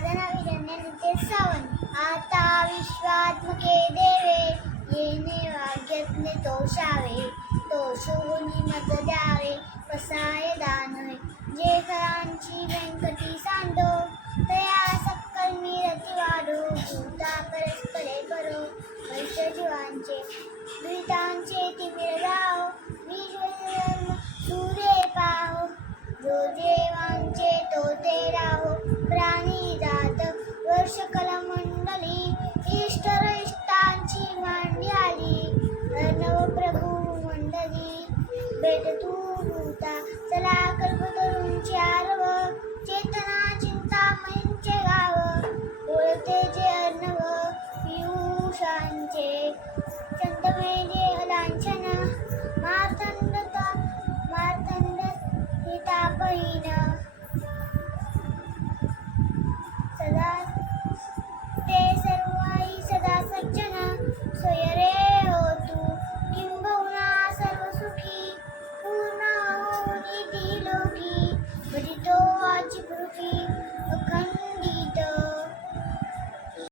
नादनविरण्यनुते सावन आता विश्वात्मके देवे येणे वाग्यज्ञ तोषावे तो शोनी मज द्यावे पसाय दान जे खरांची व्यंकटी सांडो तया सक्कल मीरती वाढो भूता परस्परे करो वैश्य जीवांचे दुरितांचे तिमिर जाओ विश्वधर्म सूर्य पाहो जो देवांचे तो ते राहो प्राणी जात वर्ष कलमंडली इष्टर इष्टांची मांडी आली अर्णव प्रभू मंडली भेट तू भूता चला